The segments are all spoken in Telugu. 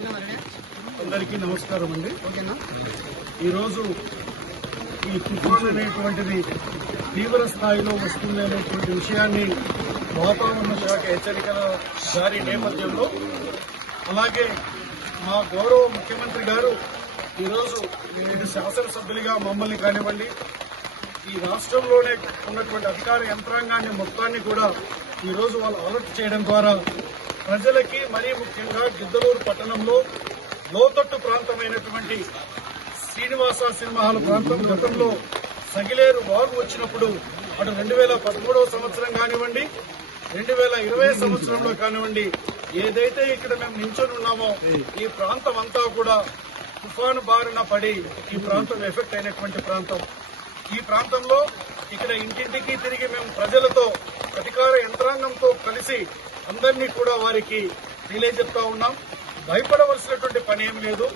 అందరికీ నమస్కారం అండి. ఈరోజు ఈ తుఫాన్ అనేటువంటిది తీవ్ర స్థాయిలో వస్తుంది అనేటువంటి విషయాన్ని వాతావరణ శాఖ హెచ్చరికల జారీ నేపథ్యంలో, అలాగే మా గౌరవ ముఖ్యమంత్రి గారు ఈరోజు మీరు శాసనసభ్యులుగా మమ్మల్ని కానివ్వండి, ఈ రాష్ట్రంలోనే ఉన్నటువంటి అధికార యంత్రాంగాన్ని మొత్తాన్ని కూడా ఈరోజు వాళ్ళు అలర్ట్ చేయడం ద్వారా ప్రజలకి, మరీ ముఖ్యంగా గిద్దలూరు పట్టణంలో లోతట్టు ప్రాంతమైనటువంటి శ్రీనివాస సినిమా హాల్ ప్రాంతం గతంలో సగిలేరు వాగు వచ్చినప్పుడు అటు 2013 సంవత్సరం కానివ్వండి, 2020 సంవత్సరంలో కానివ్వండి, ఏదైతే ఇక్కడ మేము నించొని ఉన్నామో ఈ ప్రాంతం అంతా కూడా తుఫాను బారిన పడి ఈ ప్రాంతం ఎఫెక్ట్ అయినటువంటి ప్రాంతం. ఈ ప్రాంతంలో ఇక్కడ ఇంటింటికి తిరిగి మేము ప్రజలతో, అధికార యంత్రాంగంతో కలిసి అందరినీ కూడా వారికి తెలియజెప్తా ఉన్నాం. భయపడవలసినటువంటి పని ఏం లేదు.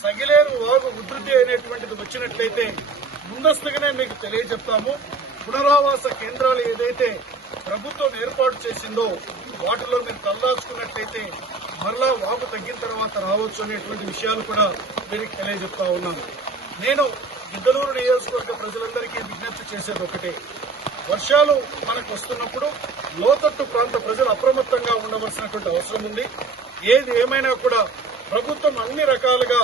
సగిలేరు వాగు ఉధృతి అనేటువంటిది వచ్చినట్లయితే ముందస్తుగానే మీకు తెలియజెప్తాము. పునరావాస కేంద్రాలు ఏదైతే ప్రభుత్వం ఏర్పాటు చేసిందో వాటిలో మీరు తలదాచుకున్నట్లయితే మరలా వాగు తగ్గిన తర్వాత రావచ్చు అనేటువంటి విషయాలు కూడా మీకు తెలియజెప్తా ఉన్నాను. నేను గిద్దలూరు నియోజకవర్గ ప్రజలందరికీ విజ్ఞప్తి చేసేది ఒకటే, వర్షాలు మనకు వస్తున్నప్పుడు లోతట్టు ప్రాంత ప్రజలు అప్రమత్తంగా ఉండవలసినటువంటి అవసరం ఉంది. ఏది ఏమైనా కూడా ప్రభుత్వం అన్ని రకాలుగా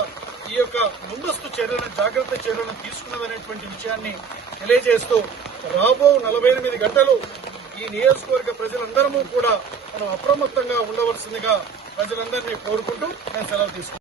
ఈ యొక్క ముందస్తు చర్యలను, జాగ్రత్త చర్యలను తీసుకున్నదనేటువంటి విషయాన్ని తెలియజేస్తూ రాబో 48 గంటలు ఈ నియోజకవర్గ ప్రజలందరము కూడా మనం అప్రమత్తంగా ఉండవలసిందిగా ప్రజలందరినీ కోరుకుంటూ నేను సెలవు తీసుకుంటాను.